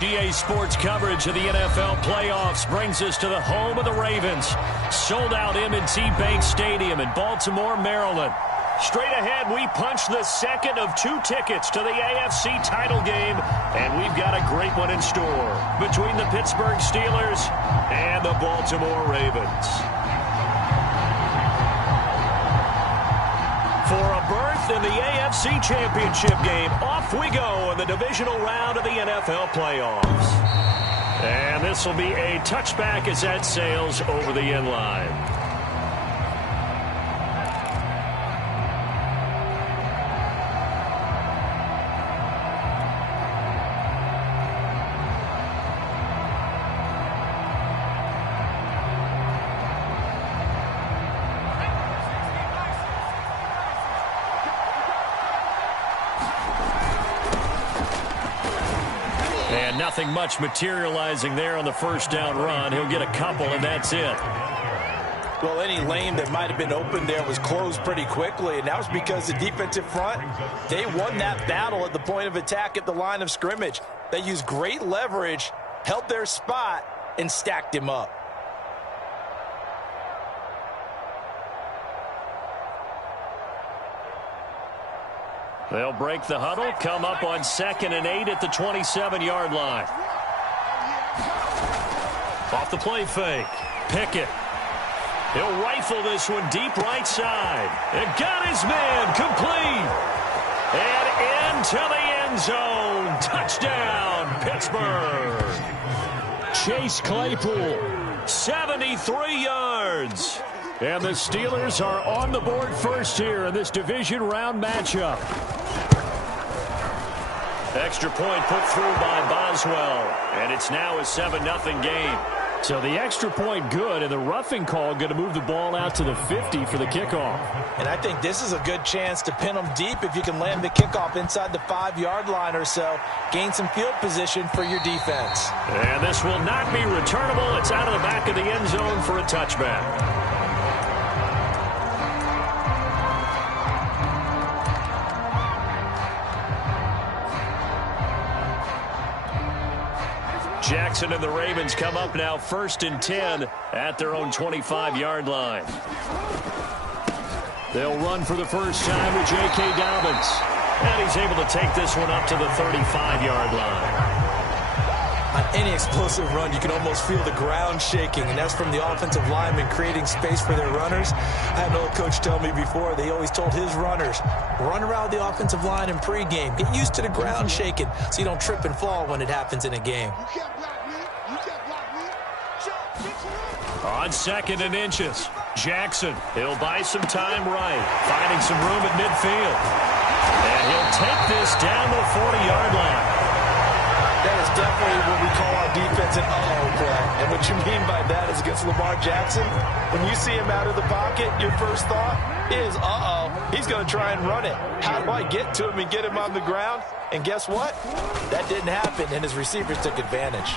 EA Sports coverage of the NFL playoffs brings us to the home of the Ravens. Sold out M&T Bank Stadium in Baltimore, Maryland. Straight ahead, we punch the second of 2 tickets to the AFC title game, and we've got a great one in store between the Pittsburgh Steelers and the Baltimore Ravens. For a berth in the AFC Championship game, off we go in the divisional round of the NFL playoffs. And this will be a touchback as that sails over the end line. Nothing much materializing there on the first down run. He'll get a couple, and that's it. Well, any lane that might have been open there was closed pretty quickly, and that was because the defensive front, they won that battle at the point of attack at the line of scrimmage. They used great leverage, held their spot, and stacked him up. They'll break the huddle, come up on 2nd and 8 at the 27-yard line. Off the play fake. Pickett. He'll rifle this one deep right side. And got his man complete. And into the end zone. Touchdown, Pittsburgh. Chase Claypool, 73 yards. And the Steelers are on the board first here in this division round matchup. Extra point put through by Boswell. And it's now a 7-0 game. So the extra point good, and the roughing call going to move the ball out to the 50 for the kickoff. And I think this is a good chance to pin them deep if you can land the kickoff inside the 5-yard line or so. Gain some field position for your defense. And this will not be returnable. It's out of the back of the end zone for a touchback. Jackson and the Ravens come up now 1st and 10 at their own 25-yard line. They'll run for the first time with J.K. Dobbins. And he's able to take this one up to the 35-yard line. On any explosive run, you can almost feel the ground shaking, and that's from the offensive linemen creating space for their runners. I had an old coach tell me before, they always told his runners, run around the offensive line in pregame. Get used to the ground shaking so you don't trip and fall when it happens in a game. On 2nd and inches, Jackson. He'll buy some time right, finding some room at midfield. And he'll take this down to the 40-yard line. That is definitely what we call our defense an uh-oh play. And what you mean by that is against Lamar Jackson, when you see him out of the pocket, your first thought is, uh-oh, he's going to try and run it. How do I get to him and get him on the ground? And guess what? That didn't happen, and his receivers took advantage.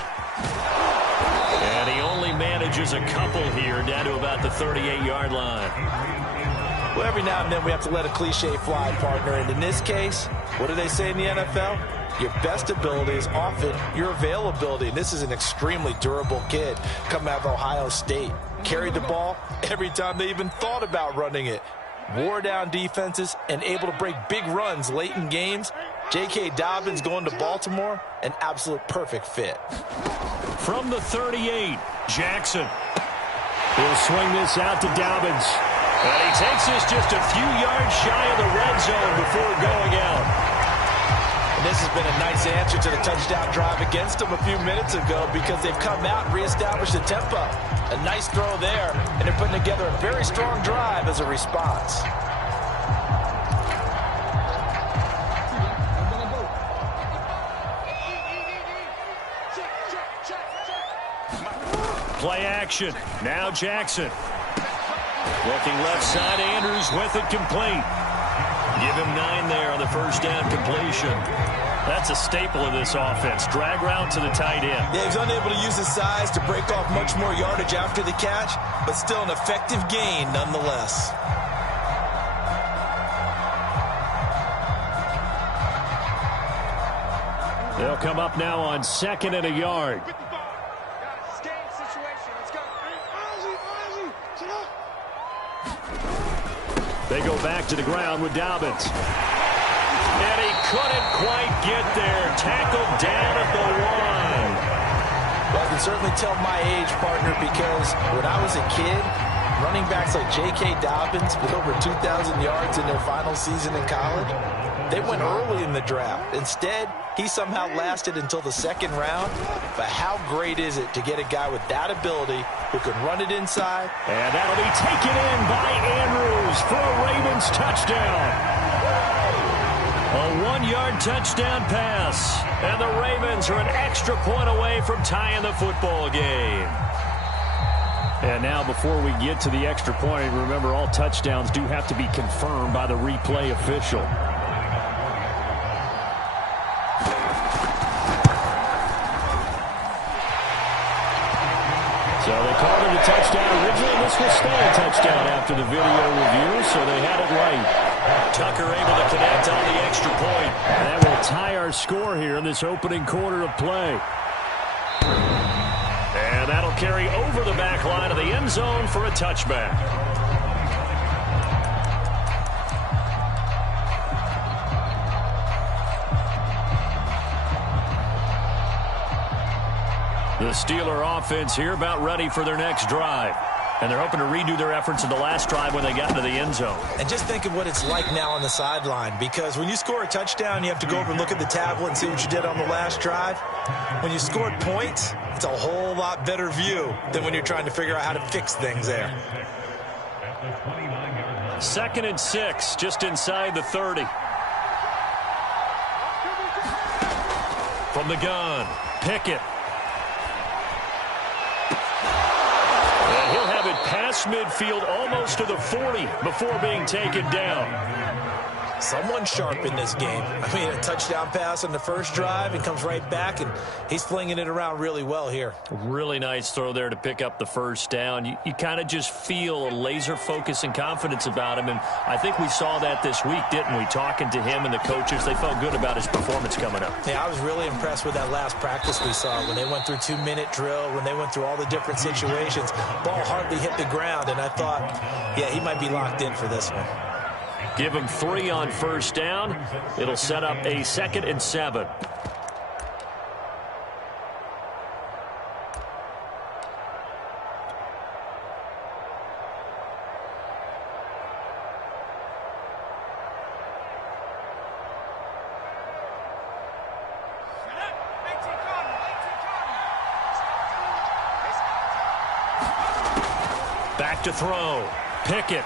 And he only manages a couple here down to about the 38-yard line. Well, every now and then we have to let a cliche fly, partner. And in this case, what do they say in the NFL? Your best ability is often your availability. And this is an extremely durable kid coming out of Ohio State. Carried the ball every time they even thought about running it. Wore down defenses and able to break big runs late in games. J.K. Dobbins going to Baltimore, an absolute perfect fit. From the 38, Jackson. He'll swing this out to Dobbins. And he takes this just a few yards shy of the red zone before going out. And this has been a nice answer to the touchdown drive against them a few minutes ago because they've come out and reestablished the tempo. A nice throw there, and they're putting together a very strong drive as a response. Play action. Now Jackson. Looking left side, Andrews with it complete. Give him 9 there on the first down completion. That's a staple of this offense. Drag route to the tight end. Yeah, he's unable to use his size to break off much more yardage after the catch, but still an effective gain nonetheless. They'll come up now on 2nd and a yard. They go back to the ground with Dobbins. And he couldn't quite get there. Tackled down at the 1. Well, I can certainly tell my age, partner, because when I was a kid, running backs like J.K. Dobbins with over 2,000 yards in their final season in college, they went early in the draft. Instead, he somehow lasted until the 2nd round. But how great is it to get a guy with that ability who can run it inside? And that'll be taken in by Andrews for a Ravens touchdown. A 1-yard touchdown pass. And the Ravens are an extra point away from tying the football game. And now before we get to the extra point, remember all touchdowns do have to be confirmed by the replay official. So they called it a touchdown. Originally, this will stay a touchdown after the video review, so they had it right. Tucker able to connect on the extra point. And that will tie our score here in this opening quarter of play. And that'll carry over the back line of the end zone for a touchback. The Steeler offense here about ready for their next drive. And they're hoping to redo their efforts in the last drive when they got into the end zone. And just think of what it's like now on the sideline, because when you score a touchdown, you have to go over and look at the tablet and see what you did on the last drive. When you scored points, it's a whole lot better view than when you're trying to figure out how to fix things there. 2nd and 6, just inside the 30. From the gun, Pickett. He'll have it past midfield almost to the 40 before being taken down. Someone sharp in this game. I mean, a touchdown pass on the first drive and comes right back, and he's flinging it around really well here. Really nice throw there to pick up the first down. You kind of just feel a laser focus and confidence about him, and I think we saw that this week, didn't we? Talking to him and the coaches, they felt good about his performance coming up. Yeah, I was really impressed with that last practice we saw when they went through 2-minute drill, when they went through all the different situations. Ball hardly hit the ground, and I thought, yeah, he might be locked in for this one. Give him 3 on first down. It'll set up a 2nd and 7. Back to throw. Pickett.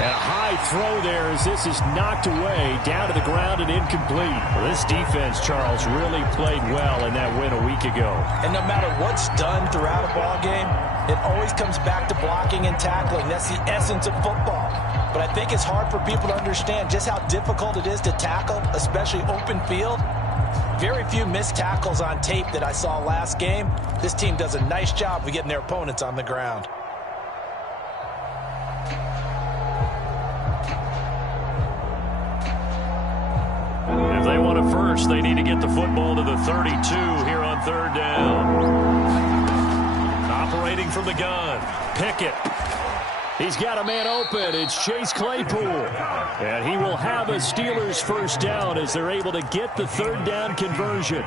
And a high throw there as this is knocked away, down to the ground and incomplete. Well, this defense, Charles, really played well in that win a week ago. And no matter what's done throughout a ball game, it always comes back to blocking and tackling. That's the essence of football. But I think it's hard for people to understand just how difficult it is to tackle, especially open field. Very few missed tackles on tape that I saw last game. This team does a nice job of getting their opponents on the ground. If they want a first, they need to get the football to the 32 here on 3rd down. Operating from the gun, Pickett. He's got a man open. It's Chase Claypool. And he will have a Steelers first down as they're able to get the 3rd down conversion.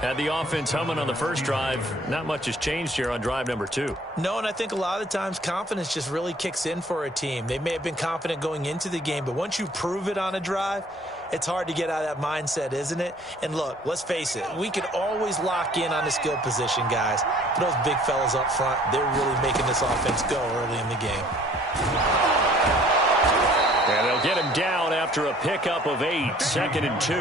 Had the offense humming on the first drive. Not much has changed here on drive number 2. No, and I think a lot of the times confidence just really kicks in for a team. They may have been confident going into the game, but once you prove it on a drive, it's hard to get out of that mindset, isn't it? And look, let's face it, we can always lock in on the skill position, guys. But those big fellas up front, they're really making this offense go early in the game. And they'll get him down after a pickup of 8, 2nd and 2.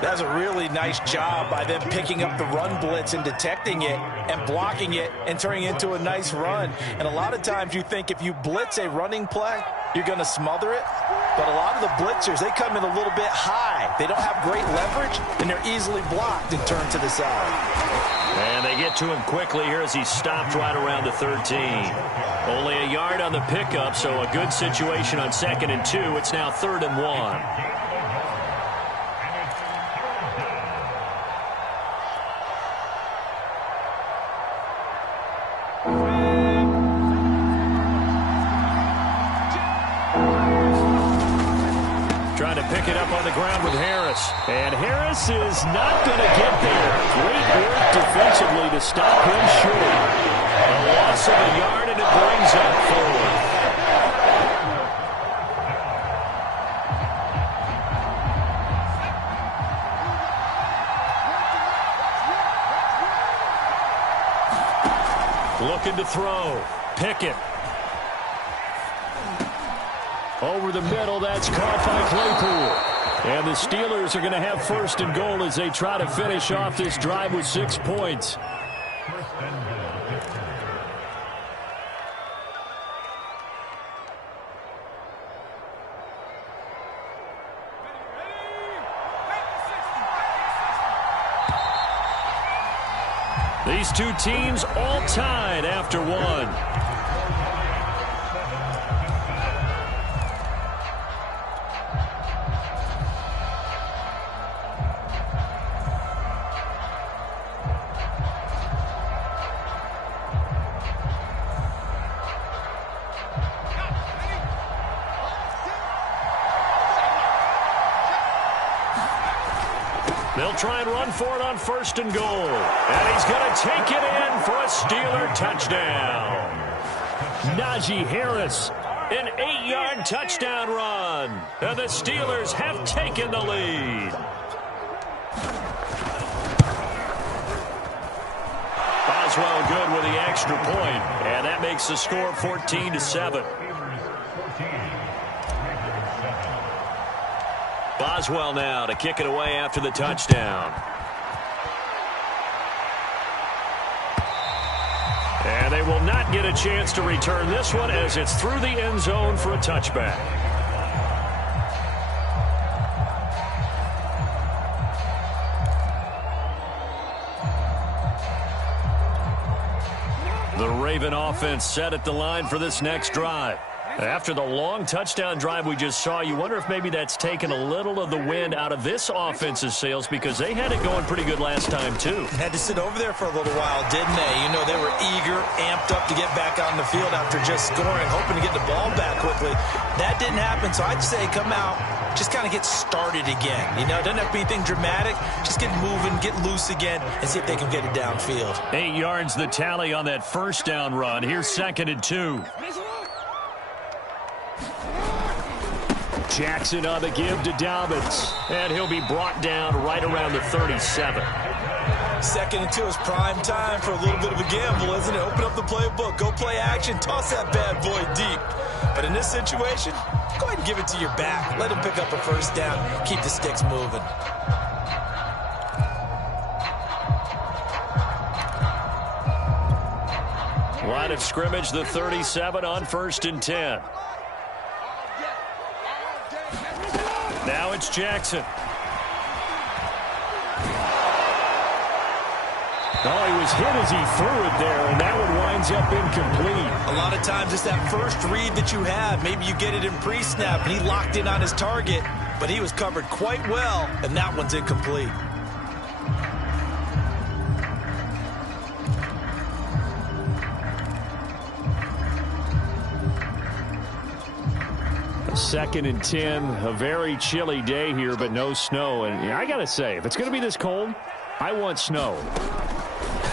That's a really nice job by them picking up the run blitz and detecting it and blocking it and turning it into a nice run. And a lot of times you think if you blitz a running play, you're going to smother it. But a lot of the blitzers, they come in a little bit high. They don't have great leverage, and they're easily blocked and turned to the side. And they get to him quickly here as he stopped right around the 13. Only a yard on the pickup, so a good situation on 2nd and 2. It's now 3rd and 1. pick it up on the ground with Harris. And Harris is not going to get there. Great work defensively to stop him short. A loss of a yard, and it brings up forward. Looking to throw. Pickett. Over the middle, that's caught by Claypool. And the Steelers are going to have first and goal as they try to finish off this drive with 6 points. These two teams all tied after one. They'll try and run for it on first and goal. And he's going to take it in for a Steeler touchdown. Najee Harris, an 8-yard touchdown run. And the Steelers have taken the lead. Boswell good with the extra point. And that makes the score 14-7. Boswell now to kick it away after the touchdown. And they will not get a chance to return this one as it's through the end zone for a touchback. The Raven offense set at the line for this next drive. After the long touchdown drive we just saw, you wonder if maybe that's taken a little of the wind out of this offense's sails because they had it going pretty good last time, too. Had to sit over there for a little while, didn't they? You know, they were eager, amped up to get back on the field after just scoring, hoping to get the ball back quickly. That didn't happen, so I'd say come out, just kind of get started again. You know, it doesn't have to be anything dramatic. Just get moving, get loose again, and see if they can get it downfield. 8 yards the tally on that first down run. Here's 2nd and 2. Jackson on the give to Dobbins. And he'll be brought down right around the 37. 2nd and 2 is prime time for a little bit of a gamble, isn't it? Open up the playbook, go play action, toss that bad boy deep. But in this situation, go ahead and give it to your back. Let him pick up a first down, keep the sticks moving. Line of scrimmage, the 37 on 1st and 10. Now it's Jackson. Oh, he was hit as he threw it there, and that one winds up incomplete. A lot of times it's that first read that you have. Maybe you get it in pre-snap, and he locked in on his target, but he was covered quite well, and that one's incomplete. Second and 10, a very chilly day here, but no snow. And I got to say, if it's going to be this cold, I want snow.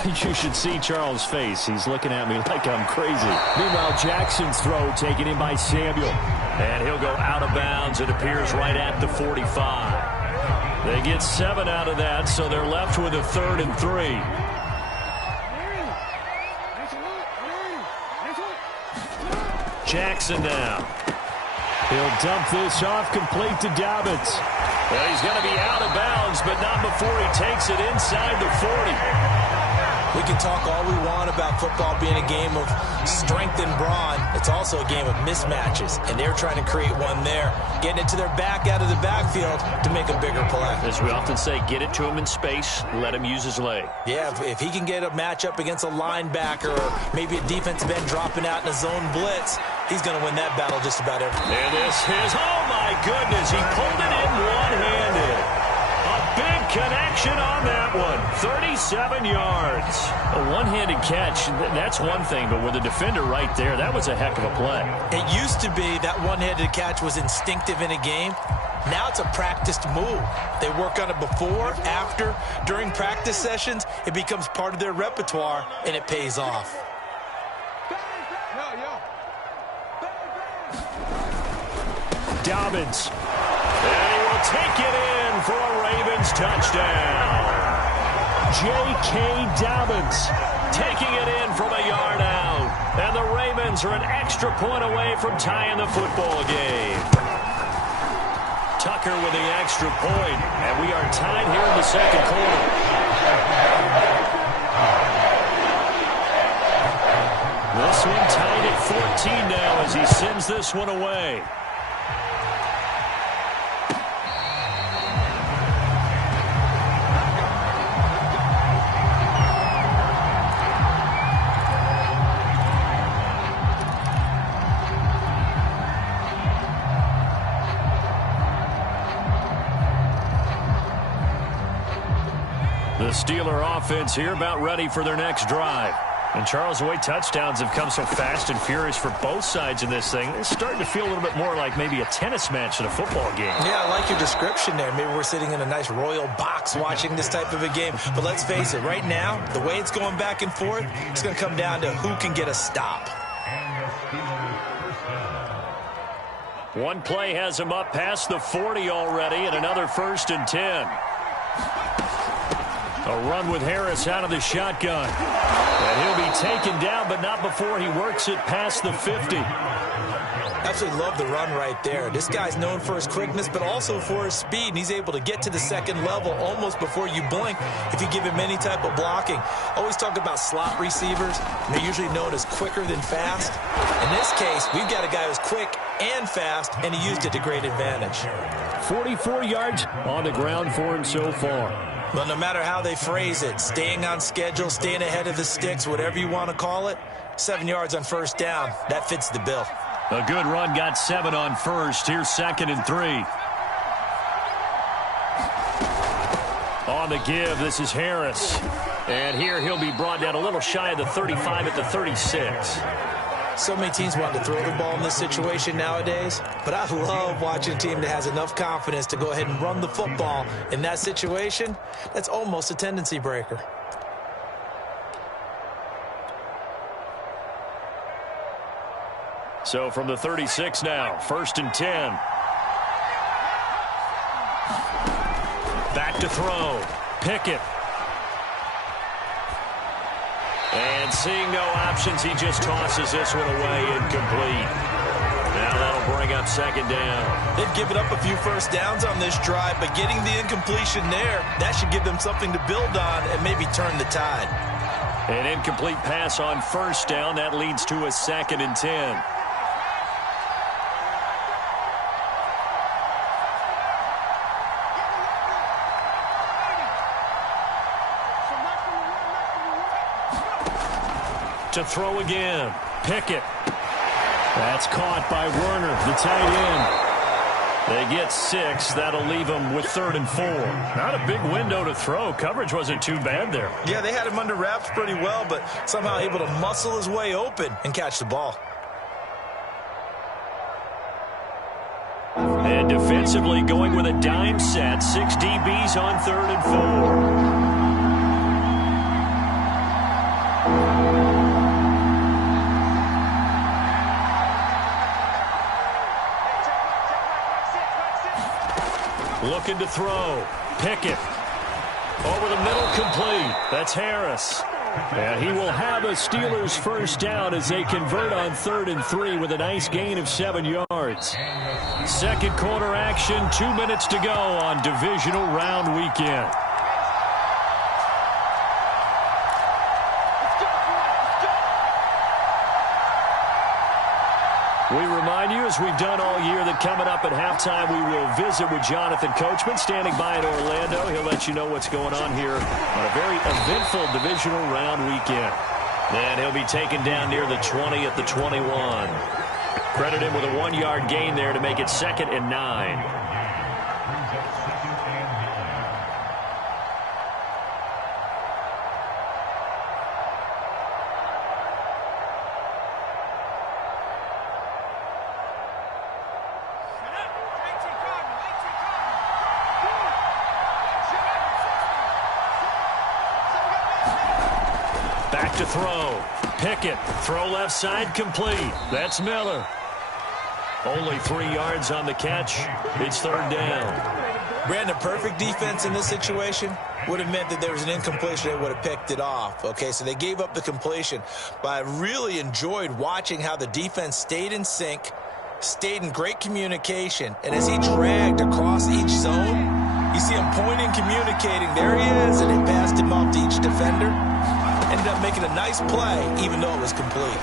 You should see Charles' face. He's looking at me like I'm crazy. Meanwhile, Jackson's throw taken in by Samuel. And he'll go out of bounds. It appears right at the 45. They get 7 out of that, so they're left with a 3rd and 3. Jackson now. He'll dump this off, complete to Dobbins. Well, he's going to be out of bounds, but not before he takes it inside the 40. We can talk all we want about football being a game of strength and brawn. It's also a game of mismatches, and they're trying to create one there, getting it to their back out of the backfield to make a bigger play. As we often say, get it to him in space, let him use his leg. Yeah, if he can get a matchup against a linebacker or maybe a defensive end dropping out in a zone blitz, he's going to win that battle just about every time. And this is, oh my goodness, he pulled it in one-handed. A big connection on that one. 37 yards. A one-handed catch, that's one thing, but with the defender right there, that was a heck of a play. It used to be that one-handed catch was instinctive in a game. Now it's a practiced move. They work on it before, after, during practice sessions. It becomes part of their repertoire, and it pays off. Dobbins. And he will take it in for a Ravens touchdown. J.K. Dobbins taking it in from a yard out. And the Ravens are an extra point away from tying the football game. Tucker with the extra point, and we are tied here in the second quarter. This one tied at 14 now as he sends this one away. The Steeler offense here about ready for their next drive. And Charles, the way touchdowns have come so fast and furious for both sides in this thing, it's starting to feel a little bit more like maybe a tennis match than a football game. Yeah, I like your description there. Maybe we're sitting in a nice royal box watching this type of a game. But let's face it, right now, the way it's going back and forth, it's going to come down to who can get a stop. One play has him up past the 40 already, and another 1st and 10. A run with Harris out of the shotgun. And he'll be taken down, but not before he works it past the 50. Absolutely love the run right there. This guy's known for his quickness, but also for his speed. And he's able to get to the second level almost before you blink if you give him any type of blocking. Always talk about slot receivers. They're usually known as quicker than fast. In this case, we've got a guy who's quick and fast, and he used it to great advantage. 44 yards on the ground for him so far. Well, no matter how they phrase it, staying on schedule, staying ahead of the sticks, whatever you want to call it, 7 yards on 1st down, that fits the bill. A good run got 7 on 1st. Here's 2nd and 3. On the give, this is Harris. And here he'll be brought down a little shy of the 35 at the 36. So many teams want to throw the ball in this situation nowadays, but I love watching a team that has enough confidence to go ahead and run the football. In that situation, that's almost a tendency breaker. So from the 36 now, 1st and 10. Back to throw. Pickett. And seeing no options, he just tosses this one away, incomplete. Now that'll bring up 2nd down. They've given up a few 1st downs on this drive, but getting the incompletion there, that should give them something to build on and maybe turn the tide. An incomplete pass on 1st down. That leads to a 2nd and 10. To throw again. Pickett. That's caught by Werner, the tight end. They get 6. That'll leave them with 3rd and 4. Not a big window to throw. Coverage wasn't too bad there. Yeah, they had him under wraps pretty well, but somehow able to muscle his way open and catch the ball. And defensively going with a dime set. 6 DBs on 3rd and 4. Looking to throw. Pickett. Over the middle, complete. That's Harris. And he will have a Steelers 1st down as they convert on 3rd and 3 with a nice gain of 7 yards. Second quarter action, 2 minutes to go on divisional round weekend. We remind you, as we've done all year, that coming up at halftime, we will visit with Jonathan Coachman, standing by in Orlando. He'll let you know what's going on here on a very eventful divisional round weekend. And he'll be taken down near the 20 at the 21. Credit him with a 1-yard gain there to make it 2nd and 9. Back to throw. Pickett. Throw left side complete. That's Miller. Only 3 yards on the catch. It's third down. Brandon, perfect defense in this situation would have meant that there was an incompletion. They would have picked it off. Okay, so they gave up the completion. But I really enjoyed watching how the defense stayed in sync, stayed in great communication. And as he dragged across each zone, you see him pointing, communicating. There he is, and they passed him off to each defender. Ended up making a nice play, even though it was complete.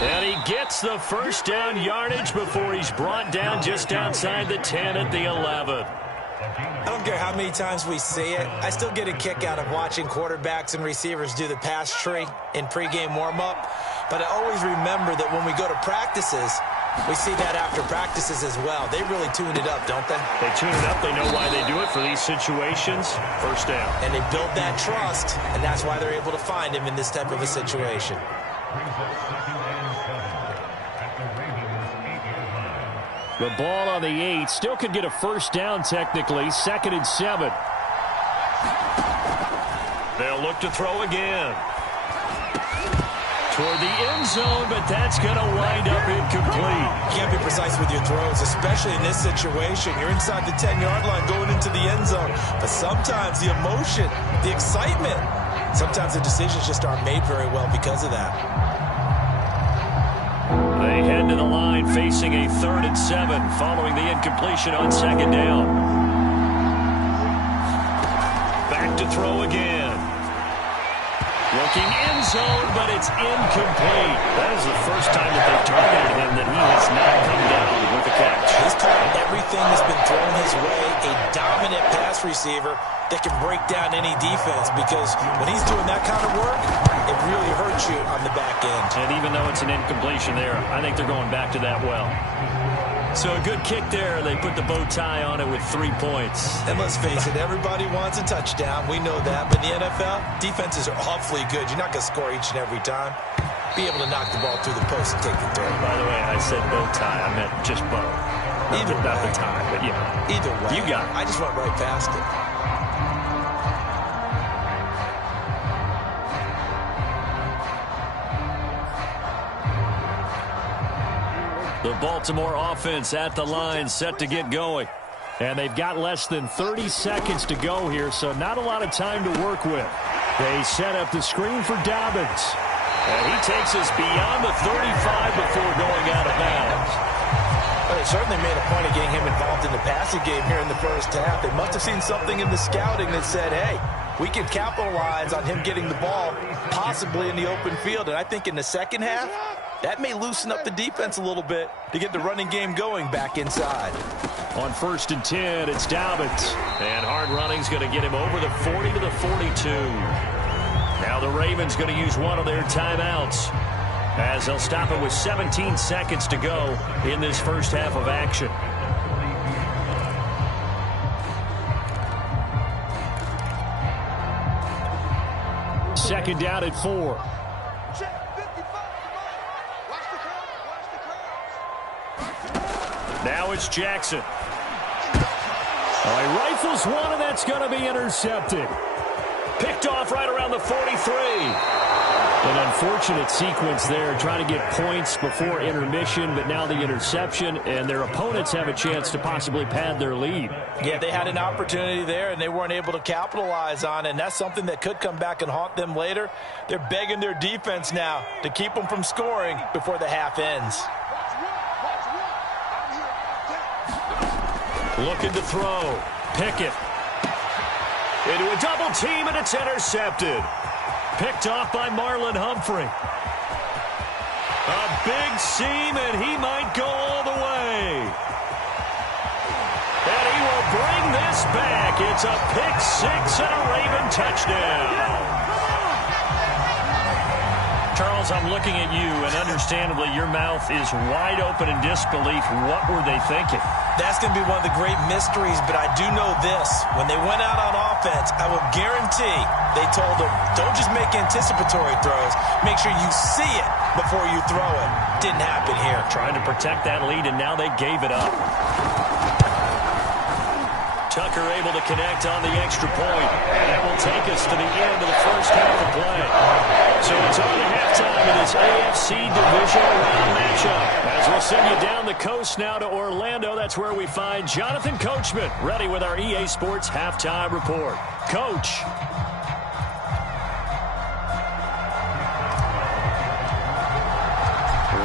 And he gets the first down yardage before he's brought down just outside the 10 at the 11. I don't care how many times we see it. I still get a kick out of watching quarterbacks and receivers do the pass tree in pregame warm-up. But I always remember that when we go to practices, we see that after practices as well. They really tune it up, don't they? They tune it up. They know why they do it for these situations. First down. And they build that trust, and that's why they're able to find him in this type of a situation. The ball on the 8. Still could get a first down technically. 2nd and 7. They'll look to throw again. Toward the end zone, but that's going to wind up incomplete. You can't be precise with your throws, especially in this situation. You're inside the 10-yard line going into the end zone. But sometimes the emotion, the excitement, sometimes the decisions just aren't made very well because of that. They head to the line facing a 3rd and 7 following the incompletion on 2nd down. Back to throw again. Looking end zone, but it's incomplete. That is the first time that they've targeted him that he has not come down with a catch. He's caught everything that's been thrown his way, a dominant pass receiver that can break down any defense, because when he's doing that kind of work, it really hurts you on the back end. And even though it's an incompletion there, I think they're going back to that well. So a good kick there. They put the bow tie on it with 3 points. And let's face it, everybody wants a touchdown. We know that. But in the NFL, defenses are awfully good. You're not going to score each and every time. Be able to knock the ball through the post and take the throw. By the way, I said bow tie. I meant just bow. Not the tie, but yeah. Either way. You got it. I just went right past it. The Baltimore offense at the line, set to get going. And they've got less than 30 seconds to go here, so not a lot of time to work with. They set up the screen for Dobbins. And he takes us beyond the 35 before going out of bounds. Well, they certainly made a point of getting him involved in the passing game here in the first half. They must have seen something in the scouting that said, hey, we can capitalize on him getting the ball possibly in the open field. And I think in the second half, that may loosen up the defense a little bit to get the running game going back inside. On 1st and 10, it's Dobbins. And hard running's going to get him over the 40 to the 42. Now the Ravens going to use one of their timeouts, as they'll stop it with 17 seconds to go in this first half of action. Second down at 4. Now it's Jackson. He rifles one, and that's going to be intercepted. Picked off right around the 43. An unfortunate sequence there, trying to get points before intermission, but now the interception, and their opponents have a chance to possibly pad their lead. Yeah, they had an opportunity there, and they weren't able to capitalize on it, and that's something that could come back and haunt them later. They're begging their defense now to keep them from scoring before the half ends. Looking to throw. Pickett. Into a double team, and it's intercepted. Picked off by Marlon Humphrey. A big seam, and he might go all the way. And he will bring this back. It's a pick six and a Raven touchdown. Charles, I'm looking at you, and understandably, your mouth is wide open in disbelief. What were they thinking? That's going to be one of the great mysteries, but I do know this. When they went out on offense, I will guarantee they told them, don't just make anticipatory throws. Make sure you see it before you throw it. Didn't happen here. Trying to protect that lead, and now they gave it up. Tucker able to connect on the extra point. And that will take us to the end of the first half of play. So it's on to halftime in this AFC Divisional Round matchup. As we'll send you down the coast now to Orlando, that's where we find Jonathan Coachman, ready with our EA Sports Halftime Report. Coach.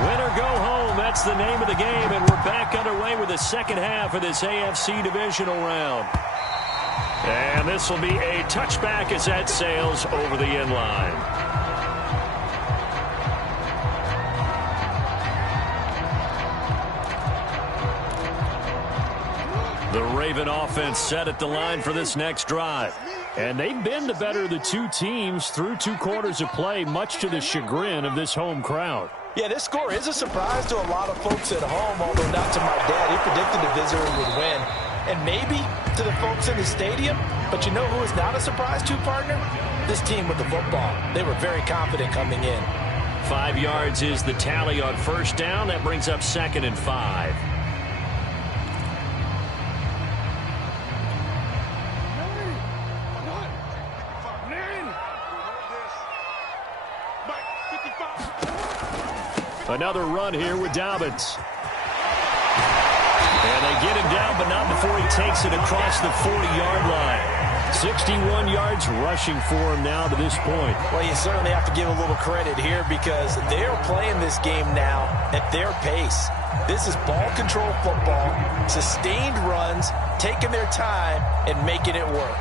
Win or go home, that's the name of the game, and we're back underway with the second half of this AFC Divisional Round. And this will be a touchback as that sails over the end line. The Raven offense set at the line for this next drive. And they've been the better of the two teams through 2 quarters of play, much to the chagrin of this home crowd. Yeah, this score is a surprise to a lot of folks at home, although not to my dad. He predicted the visitor would win. And maybe to the folks in the stadium. But you know who is not a surprise to, partner? This team with the football. They were very confident coming in. 5 yards is the tally on first down. That brings up 2nd and 5. Another run here with Dobbins. And they get him down, but not before he takes it across the 40-yard line. 61 yards rushing for him now to this point. Well, you certainly have to give a little credit here because they're playing this game now at their pace. This is ball control football, sustained runs, taking their time, and making it work.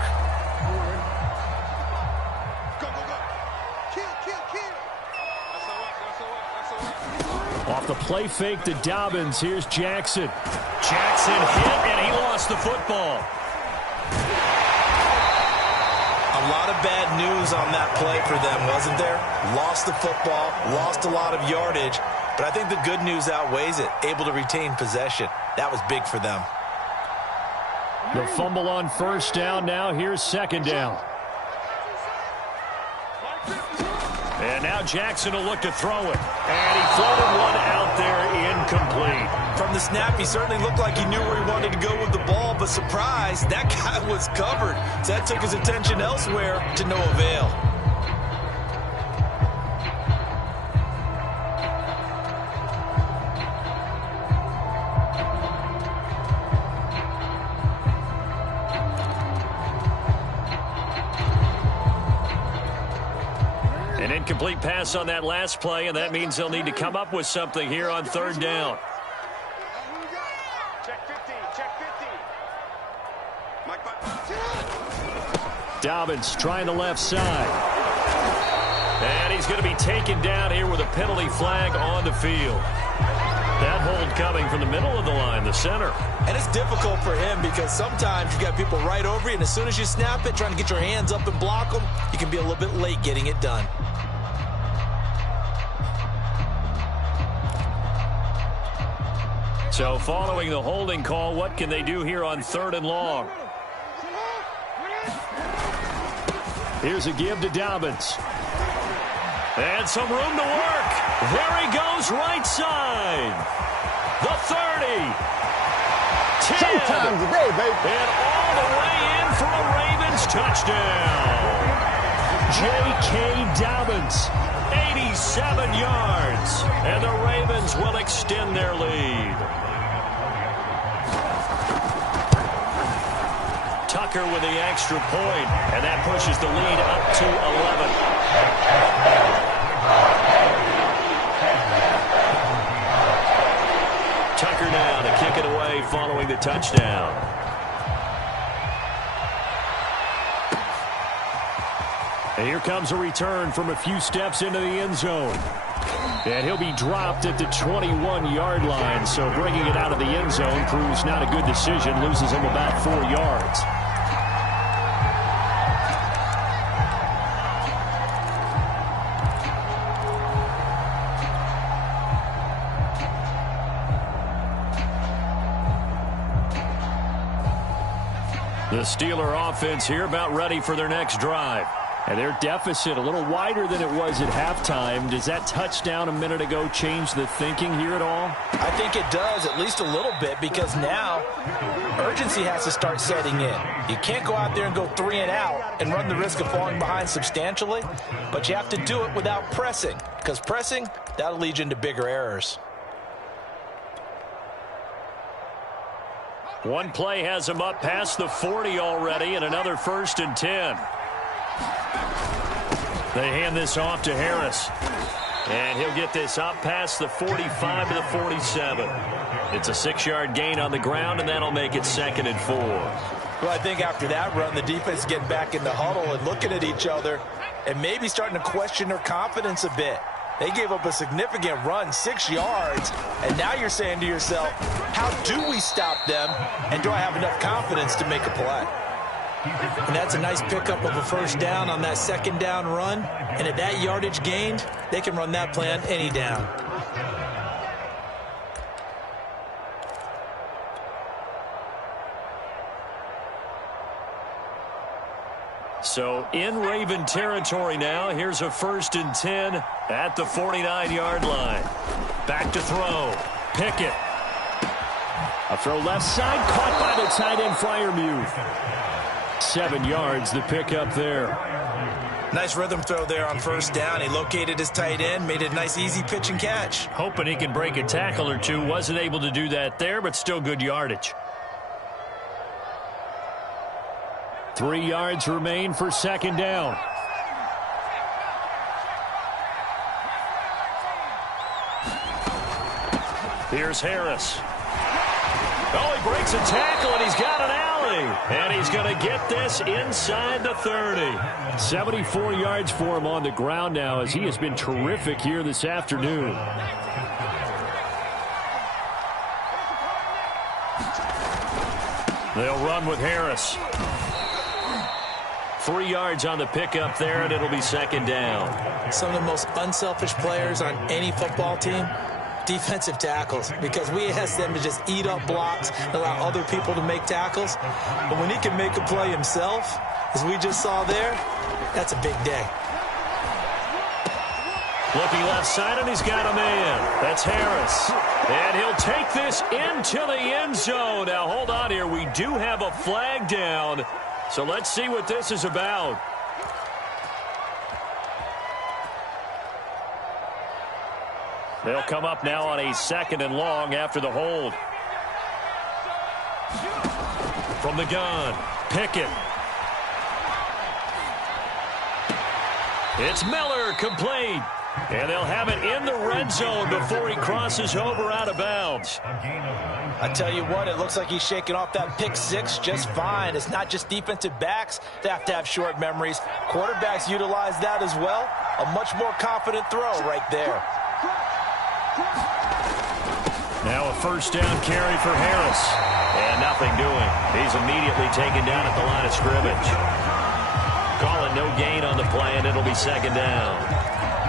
Off the play fake to Dobbins. Here's Jackson. Jackson hit, and he lost the football. A lot of bad news on that play for them, wasn't there? Lost the football, lost a lot of yardage, but I think the good news outweighs it. Able to retain possession. That was big for them. The fumble on first down. Now here's 2nd down. And now Jackson will look to throw it. And he floated one out there incomplete. From the snap, he certainly looked like he knew where he wanted to go with the ball, but surprise, that guy was covered. So that took his attention elsewhere to no avail. An incomplete pass on that last play, and that means they'll need to come up with something here on 3rd down. Check 50, check 50. Dobbins trying the left side. And he's going to be taken down here with a penalty flag on the field. That hold coming from the middle of the line, the center. And it's difficult for him because sometimes you got people right over you, and as soon as you snap it, trying to get your hands up and block them, you can be a little bit late getting it done. So following the holding call, what can they do here on 3rd and long? Here's a give to Dobbins. And some room to work. There he goes, right side. The 30. 10. Showtime today, baby. And all the way in for a Ravens touchdown. J.K. Dobbins, 87 yards. And the Ravens will extend their lead. Tucker with the extra point, and that pushes the lead up to 11. Tucker now to kick it away following the touchdown. And here comes a return from a few steps into the end zone. And he'll be dropped at the 21-yard line, so bringing it out of the end zone proves not a good decision, loses him about 4 yards. The Steeler offense here about ready for their next drive. And their deficit a little wider than it was at halftime. Does that touchdown a minute ago change the thinking here at all? I think it does, at least a little bit, because now urgency has to start setting in. You can't go out there and go 3 and out and run the risk of falling behind substantially, but you have to do it without pressing, because pressing, that'll lead you into bigger errors. One play has him up past the 40 already, and another 1st and 10. They hand this off to Harris. And he'll get this up past the 45 to the 47. It's a 6-yard gain on the ground, and that'll make it 2nd and 4. Well, I think after that run, the defense is getting back in the huddle and looking at each other and maybe starting to question their confidence a bit. They gave up a significant run, 6 yards, and now you're saying to yourself, how do we stop them, and do I have enough confidence to make a play? And that's a nice pickup of a 1st down on that 2nd down run. And at that yardage gained, they can run that play on any down. So in Raven territory now. Here's a 1st and 10 at the 49-yard line. Back to throw. Pickett. A throw left side, caught by the tight end Freiermuth. 7 yards, the pickup there. Nice rhythm throw there on 1st down. He located his tight end, made it a nice easy pitch and catch. Hoping he can break a tackle or two. Wasn't able to do that there, but still good yardage. 3 yards remain for 2nd down. Here's Harris. Oh, he breaks a tackle, and he's got an alley. And he's going to get this inside the 30. 74 yards for him on the ground now, as he has been terrific here this afternoon. They'll run with Harris. 3 yards on the pickup there, and it'll be 2nd down. Some of the most unselfish players on any football team, defensive tackles, because we ask them to just eat up blocks, allow other people to make tackles. But when he can make a play himself, as we just saw there, that's a big day. Looking left side, and he's got a man. That's Harris. And he'll take this into the end zone. Now, hold on here. We do have a flag down. So let's see what this is about. They'll come up now on a 2nd and long after the hold. From the gun, Pickett. It's Miller, complete. And they'll have it in the red zone before he crosses over out of bounds. I tell you what, it looks like he's shaking off that pick 6 just fine. It's not just defensive backs that have to have short memories. Quarterbacks utilize that as well. A much more confident throw right there. Now a 1st down carry for Harris. And nothing doing. He's immediately taken down at the line of scrimmage. Calling no gain on the play, and it'll be 2nd down.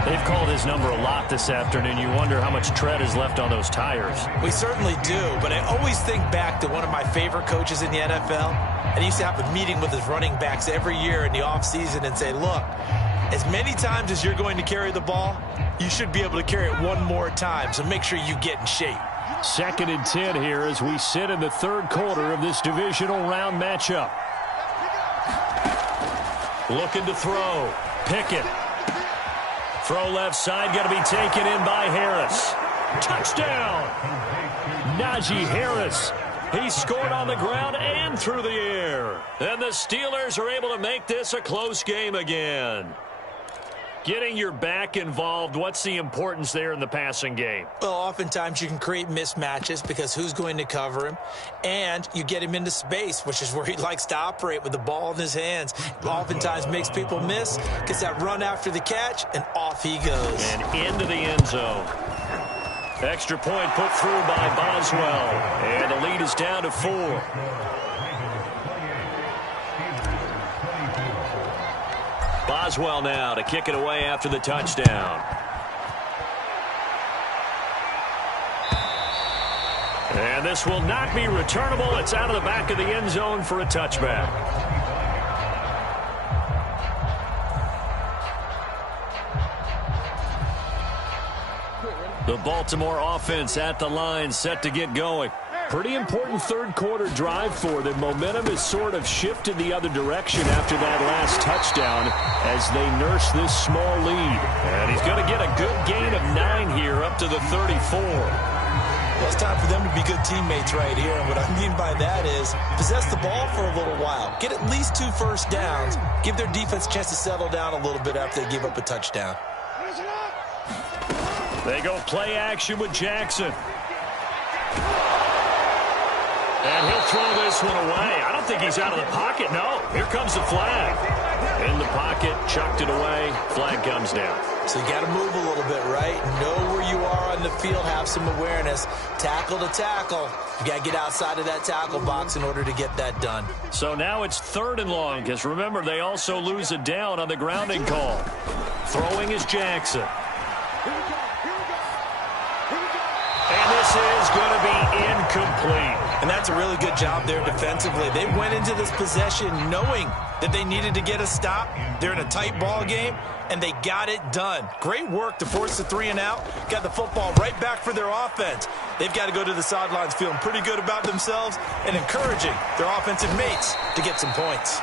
They've called his number a lot this afternoon. You wonder how much tread is left on those tires. We certainly do, but I always think back to one of my favorite coaches in the NFL. And he used to have a meeting with his running backs every year in the offseason and say, look, as many times as you're going to carry the ball, you should be able to carry it one more time, so make sure you get in shape. 2nd and 10 here as we sit in the 3rd quarter of this divisional round matchup. Looking to throw. Pickett. Throw left side, got to be taken in by Harris. Touchdown! Najee Harris. He scored on the ground and through the air. And the Steelers are able to make this a close game again. Getting your back involved, what's the importance there in the passing game? Well, oftentimes you can create mismatches because who's going to cover him? And you get him into space, which is where he likes to operate with the ball in his hands. Oftentimes makes people miss, gets that run after the catch, and off he goes. And into the end zone. Extra point put through by Boswell. And the lead is down to 4. Boswell now to kick it away after the touchdown. And this will not be returnable. It's out of the back of the end zone for a touchback. The Baltimore offense at the line, set to get going. Pretty important third-quarter drive for them. Momentum has sort of shifted the other direction after that last touchdown as they nurse this small lead. And he's going to get a good gain of 9 here up to the 34. Well, it's time for them to be good teammates right here. And what I mean by that is possess the ball for a little while. Get at least 2 first downs. Give their defense a chance to settle down a little bit after they give up a touchdown. They go play action with Jackson. And he'll throw this one away. I don't think he's out of the pocket. No, here comes the flag. In the pocket, chucked it away. Flag comes down. So you got to move a little bit, right? Know where you are on the field. Have some awareness. Tackle to tackle. You got to get outside of that tackle box in order to get that done. So now it's 3rd and long, because remember, they also lose a down on the grounding call. Throwing is Jackson. And this is going to be incomplete. And that's a really good job there defensively. They went into this possession knowing that they needed to get a stop. They're in a tight ball game, and they got it done. Great work to force the 3 and out. Got the football right back for their offense. They've got to go to the sidelines feeling pretty good about themselves and encouraging their offensive mates to get some points.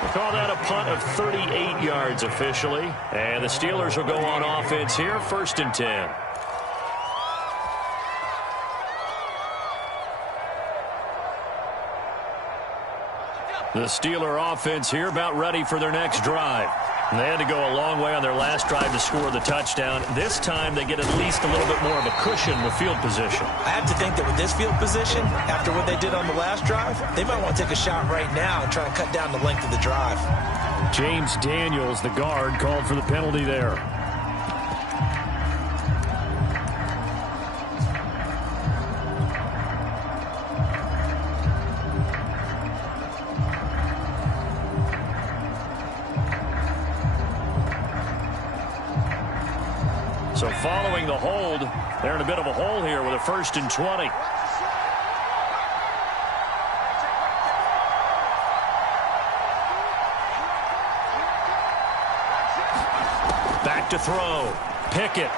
We'll call that a punt of 38 yards officially. And the Steelers will go on offense here, 1st and 10. The Steeler offense here about ready for their next drive. They had to go a long way on their last drive to score the touchdown. This time they get at least a little bit more of a cushion with field position. I have to think that with this field position, after what they did on the last drive, they might want to take a shot right now and try and cut down the length of the drive. James Daniels, the guard, called for the penalty there. So following the hold, they're in a bit of a hole here with a 1st and 20. Back to throw. Pickett.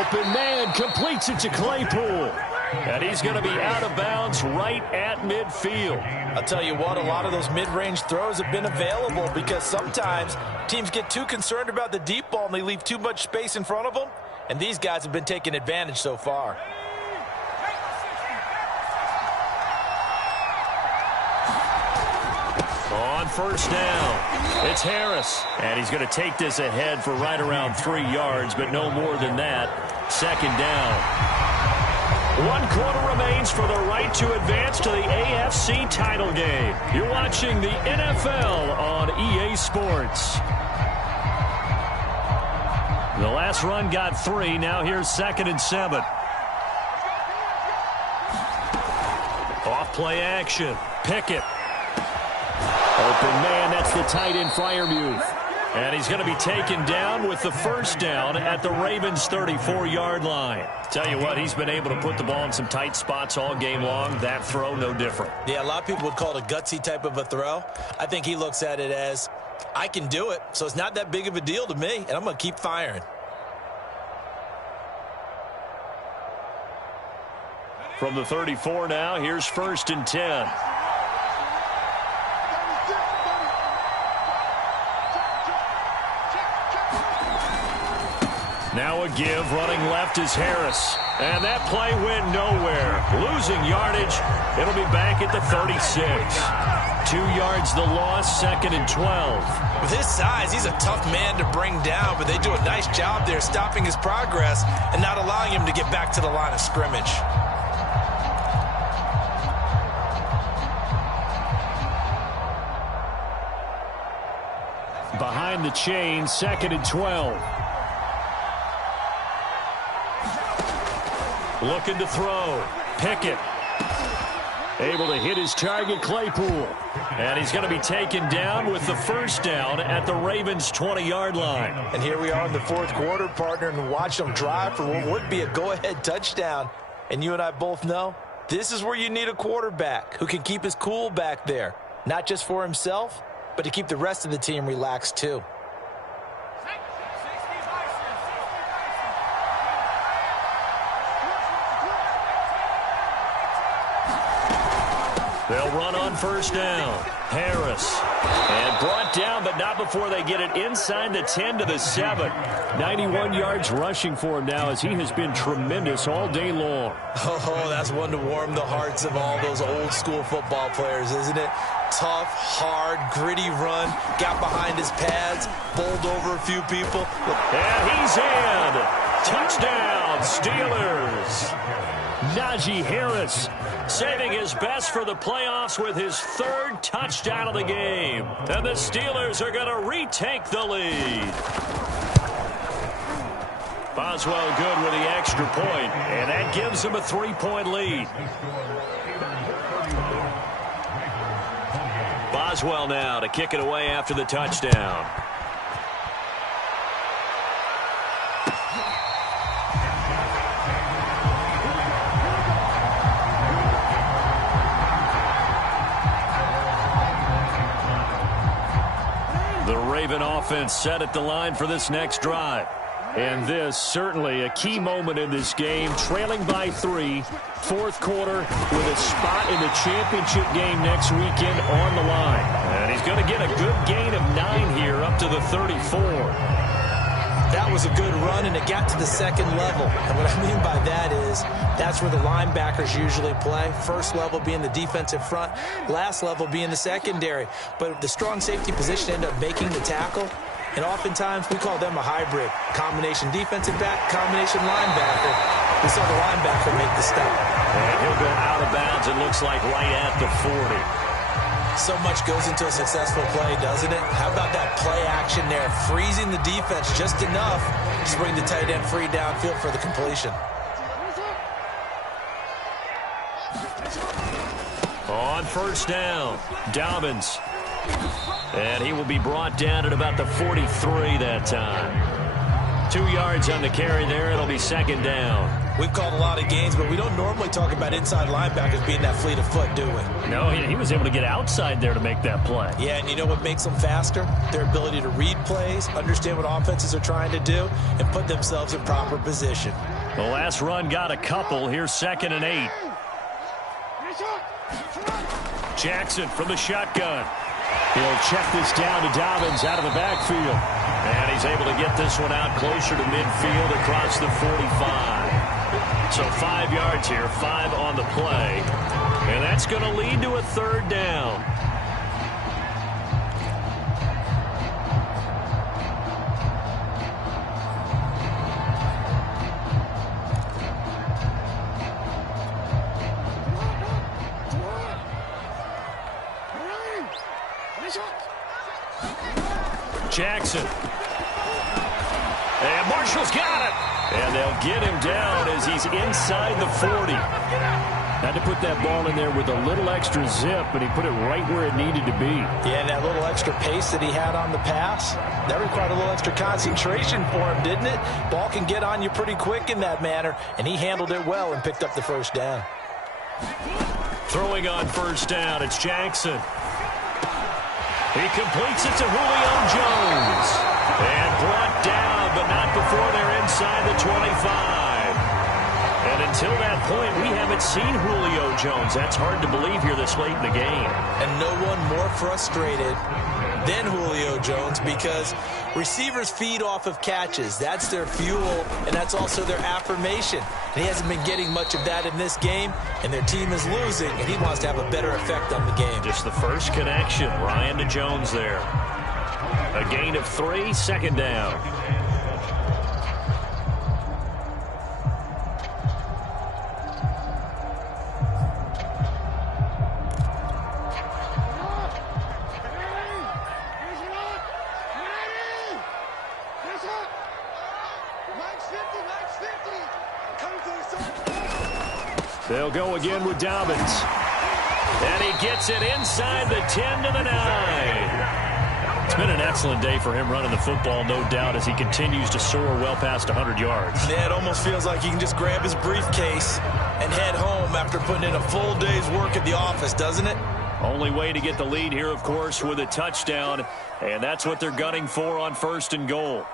Open man, completes it to Claypool. And he's going to be out of bounds right at midfield. I'll tell you what, a lot of those mid-range throws have been available because sometimes teams get too concerned about the deep ball and they leave too much space in front of them. And these guys have been taking advantage so far. On 1st down, it's Harris. And he's going to take this ahead for right around 3 yards, but no more than that. 2nd down. 1 quarter remains for the right to advance to the AFC title game. You're watching the NFL on EA Sports. The last run got 3. Now here's 2nd and 7. Off play action. Pickett. Open man, that's the tight end Freiermuth. And he's going to be taken down with the 1st down at the Ravens' 34-yard line. Tell you what, he's been able to put the ball in some tight spots all game long. That throw, no different. Yeah, a lot of people would call it a gutsy type of a throw. I think he looks at it as, I can do it, so it's not that big of a deal to me, and I'm going to keep firing. From the 34 now, here's 1st and 10. Now a give, running left is Harris. And that play went nowhere. Losing yardage. It'll be back at the 36. 2 yards the loss, 2nd and 12. With his size, he's a tough man to bring down, but they do a nice job there stopping his progress and not allowing him to get back to the line of scrimmage. Behind the chain, 2nd and 12. Looking to throw. Pickett. Able to hit his target, Claypool. And he's going to be taken down with the 1st down at the Ravens' 20-yard line. And here we are in the 4th quarter, partner, and watch them drive for what would be a go-ahead touchdown. And you and I both know this is where you need a quarterback who can keep his cool back there. Not just for himself, but to keep the rest of the team relaxed too. They'll run on first down. Harris. And brought down, but not before they get it inside the 10 to the 7. 91 yards rushing for him now as he has been tremendous all day long. Oh, that's one to warm the hearts of all those old-school football players, isn't it? Tough, hard, gritty run. Got behind his pads, bowled over a few people. And he's in. Touchdown, Steelers. Najee Harris saving his best for the playoffs with his 3rd touchdown of the game. And the Steelers are going to retake the lead. Boswell good with the extra point, and that gives him a 3-point lead. Boswell now to kick it away after the touchdown. The Raven offense set at the line for this next drive. And this certainly a key moment in this game. Trailing by 3, 4th quarter with a spot in the championship game next weekend on the line. And he's going to get a good gain of 9 here up to the 34. That was a good run, and it got to the 2nd level. And what I mean by that is that's where the linebackers usually play. First level being the defensive front, last level being the secondary. But the strong safety position ended up making the tackle. And oftentimes we call them a hybrid. Combination defensive back, combination linebacker. We saw the linebacker make the stop. And he'll go out of bounds, it looks like, right at the 40. So much goes into a successful play, doesn't it? How about that play action there? Freezing the defense just enough to bring the tight end free downfield for the completion. On first down, Dobbins. And he will be brought down at about the 43 that time. 2 yards on the carry there. It'll be 2nd down. We've called a lot of games, but we don't normally talk about inside linebackers being that fleet of foot, do we? No, he was able to get outside there to make that play. Yeah, and you know what makes them faster? Their ability to read plays, understand what offenses are trying to do, and put themselves in proper position. The last run got a couple. Here's 2nd and 8. Jackson from the shotgun. He'll check this down to Dobbins out of the backfield. And he's able to get this one out closer to midfield across the 45. So 5 yards here, 5 on the play. And that's going to lead to a 3rd down. Jackson. And Marshall's got it. And they'll get him down as he's inside the 40. Had to put that ball in there with a little extra zip, and he put it right where it needed to be. Yeah, and that little extra pace that he had on the pass, that required a little extra concentration for him, didn't it? Ball can get on you pretty quick in that manner, and he handled it well and picked up the 1st down. Throwing on first down, it's Jackson. He completes it to Julio Jones. And brought down, but not before they're inside the 25. And until that point, we haven't seen Julio Jones. That's hard to believe here this late in the game. And no one more frustrated than Julio Jones because receivers feed off of catches. That's their fuel, and that's also their affirmation. And he hasn't been getting much of that in this game, and their team is losing, and he wants to have a better effect on the game. Just the first connection, Ryan to Jones there. A gain of 3, 2nd down. They'll go again with Dobbins. And he gets it inside the 10 to the 9. It's been an excellent day for him running the football, no doubt, as he continues to soar well past 100 yards. Yeah, it almost feels like he can just grab his briefcase and head home after putting in a full day's work at the office, doesn't it? Only way to get the lead here, of course, with a touchdown. And that's what they're gunning for on 1st and goal.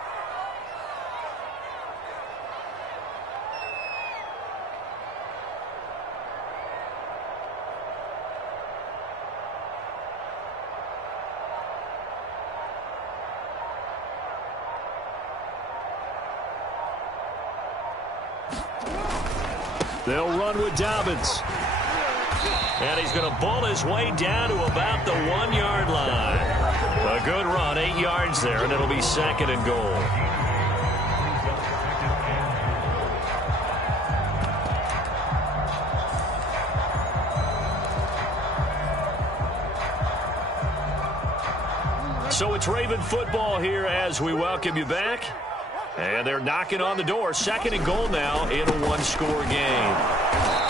They'll run with Dobbins. And he's going to bull his way down to about the 1-yard line. A good run, 8 yards there, and it'll be 2nd and goal. So it's Raven football here as we welcome you back. And they're knocking on the door. 2nd and goal now in a 1-score game.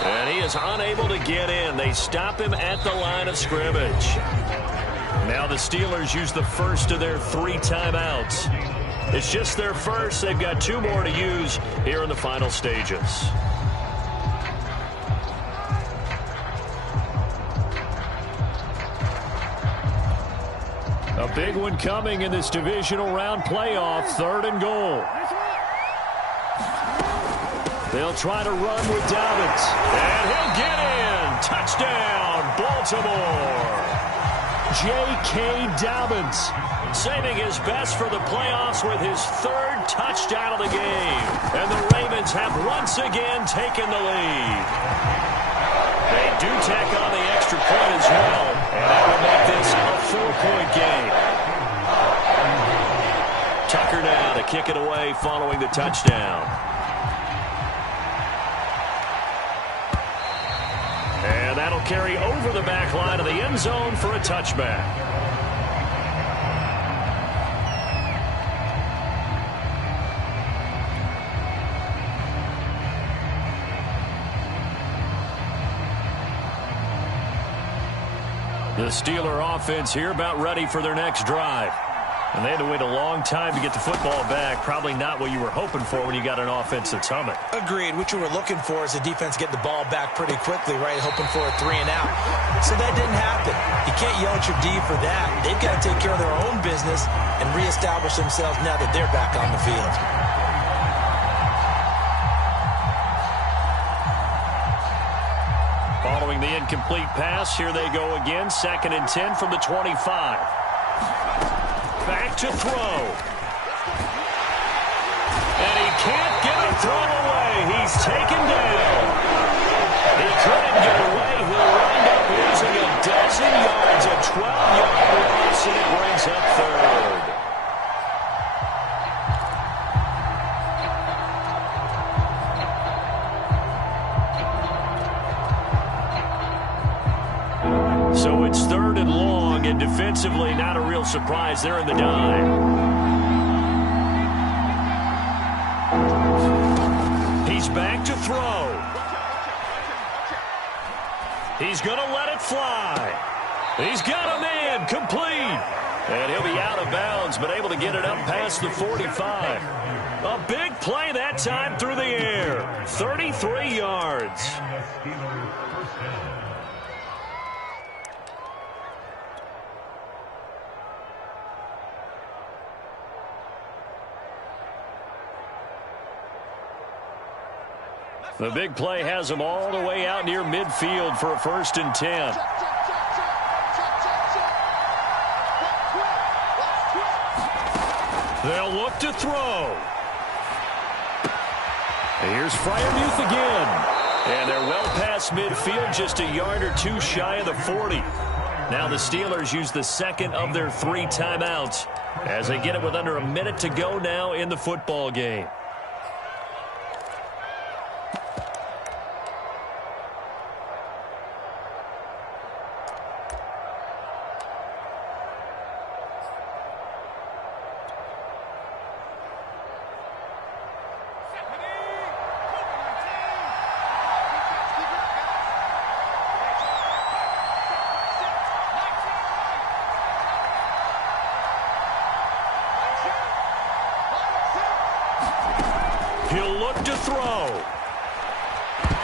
And he is unable to get in. They stop him at the line of scrimmage. Now the Steelers use the first of their 3 timeouts. It's just their first. They've got 2 more to use here in the final stages. A big one coming in this divisional round playoff. 3rd and goal. They'll try to run with Dobbins. And he'll get in. Touchdown, Baltimore. J.K. Dobbins saving his best for the playoffs with his 3rd touchdown of the game. And the Ravens have once again taken the lead. They do tack on the extra point as well, and that will make this a 4-point game. Tucker now to kick it away following the touchdown. And that'll carry over the back line of the end zone for a touchback. The Steeler offense here about ready for their next drive. And they had to wait a long time to get the football back. Probably not what you were hoping for when you got an offense that's humming. Agreed. What you were looking for is the defense getting the ball back pretty quickly, right? Hoping for a 3 and out. So that didn't happen. You can't yell at your D for that. They've got to take care of their own business and reestablish themselves now that they're back on the field. Following the incomplete pass, here they go again. 2nd and 10 from the 25. Back to throw. And he can't get a throw away. He's taken down. He couldn't get away. He'll wind up losing a dozen yards. A 12-yard loss, and it brings up 3rd. So it's 3rd and long, and defensively not a real surprise. They're in the dime. He's back to throw. He's going to let it fly. He's got a man, complete. And he'll be out of bounds, but able to get it up past the 45. A big play that time through the air. 33 yards. The big play has them all the way out near midfield for a 1st and 10. They'll look to throw. Here's Freiermuth again. And they're well past midfield, just a yard or 2 shy of the 40. Now the Steelers use the 2nd of their 3 timeouts as they get it with under a minute to go now in the football game. He'll look to throw.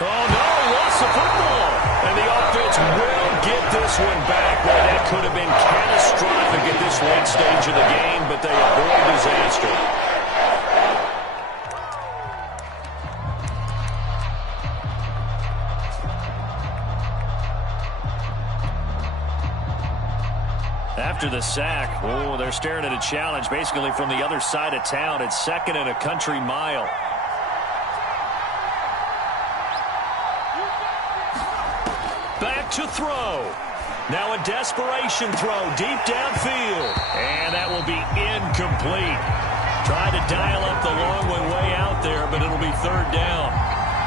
Oh, no, he lost the football. And the offense will get this one back. Boy, that could have been catastrophic at this late stage of the game, but they avoid disaster. After the sack, oh, they're staring at a challenge basically from the other side of town. It's 2nd and a country mile. back to throw. Now a desperation throw deep downfield. And that will be incomplete. Tried to dial up the long one way out there, but it'll be third down.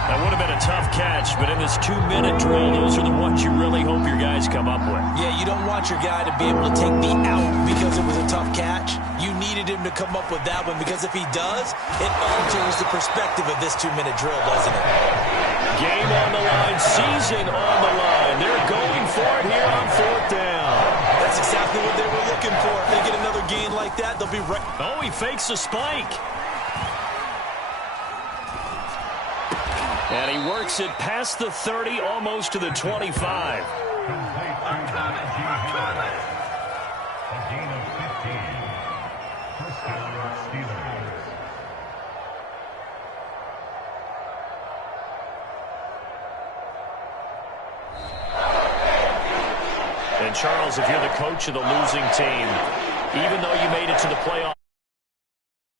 That would have been a tough catch, but in this 2-minute drill, those are the ones you really hope your guys come up with. Yeah, you don't want your guy to be able to take the out because it was a tough catch. You needed him to come up with that one, because if he does, it alters the perspective of this 2-minute drill, doesn't it? Game on the line, season on the line. They're going for it here on fourth down. That's exactly what they were looking for. If they get another gain like that, they'll be right. Oh, he fakes a spike. And he works it past the 30, almost to the 25. And Charles, if you're the coach of the losing team, even though you made it to the playoffs,